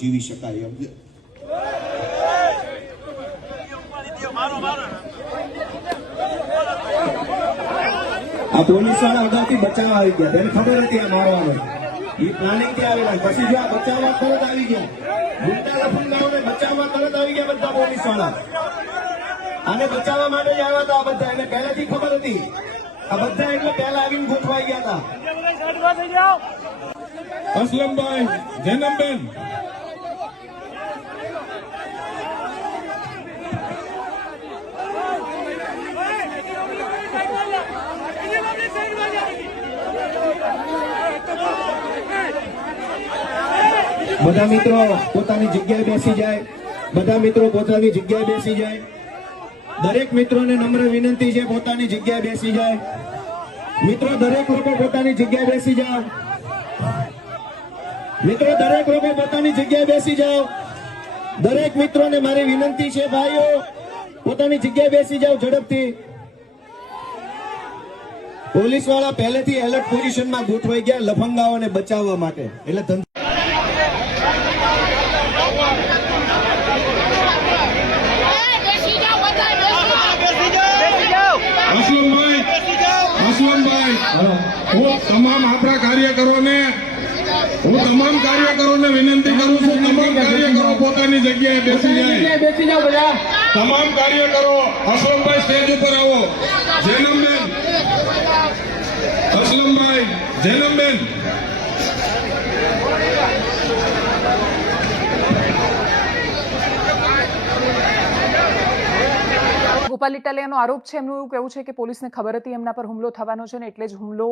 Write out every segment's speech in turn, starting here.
જીવી શકાય એમ. આ પોલીસવાળા અગાઉથી બચાવવા આવી ગયા. તેને ખબર હતી આ મારવાનો એ પ્લાનિંગથી આવેલા. પછી જો આ બચાવવા તરત આવી ગયા. ગુંડા લફંગાઓને બચાવવા તરત આવી ગયા બધા પોલીસવાળા આને બચાવવા માટે જ આવ્યા હતા આ બધા. એને પહેલાથી ખબર હતી. આ બધા એટલે પહેલા આવીને ગોઠવાઈ ગયા હતા. અસલમભાઈ, જૈનમબેન. બધા મિત્રો પોતાની જગ્યાએ બેસી જાય. બધા મિત્રો પોતાની જગ્યાએ બેસી જાય. દરેક મિત્રોને નમ્ર વિનંતી છે પોતાની જગ્યાએ બેસી જાય. મિત્રો, દરેક લોકો પોતાની જગ્યાએ બેસી જાઓ. મિત્રો, દરેક લોકો પોતાની જગ્યાએ બેસી જાઓ. દરેક મિત્રોને મારી વિનંતી છે, ભાઈઓ, પોતાની જગ્યાએ બેસી જાઓ ઝડપથી. પોલીસવાળા પહેલેથી એલર્ટ પોઝિશનમાં ગોઠવાઈ ગયા લફંગાઓને બચાવવા માટે. એટલે ધંધા બેસી જાઓ બધા બેસી જાઓ અસલમભાઈ અસલમભાઈ હું તમામ આપણા કાર્યકરોને હું તમામ કાર્યકરોને વિનંતી કરું છું તમામ કાર્યકરો પોતાની જગ્યાએ બેસી જાય. બેસી જાઓ બધા. તમામ કાર્યકરો અશોકભાઈ સ્ટેજ ઉપર આવો. જૈનમબેન અસલમભાઈ જૈનમબેન. ગોપાલ ઇટાલિયાનો આરોપ છે, એમનું એવું કહેવું છે કે પોલીસને ખબર હતી એમના પર હુમલો થવાનો છે ને એટલે જ હુમલો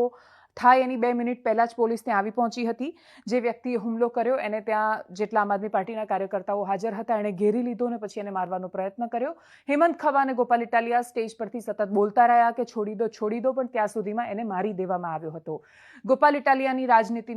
થાય. એની બે મિનિટ પહેલાં જ પોલીસ ત્યાં આવી પહોંચી હતી. જે વ્યક્તિએ હુમલો કર્યો, એને ત્યાં જેટલા આમ આદમી પાર્ટીના કાર્યકર્તાઓ હાજર હતા, એણે ઘેરી લીધો અને પછી એને મારવાનો પ્રયત્ન કર્યો. હેમંત ખવા અને ગોપાલ ઇટાલિયા સ્ટેજ પરથી સતત બોલતા રહ્યા કે છોડી દો છોડી દો, પણ ત્યાં સુધીમાં એને મારી દેવામાં આવ્યો હતો. ગોપાલ ઇટાલિયાની રાજનીતિ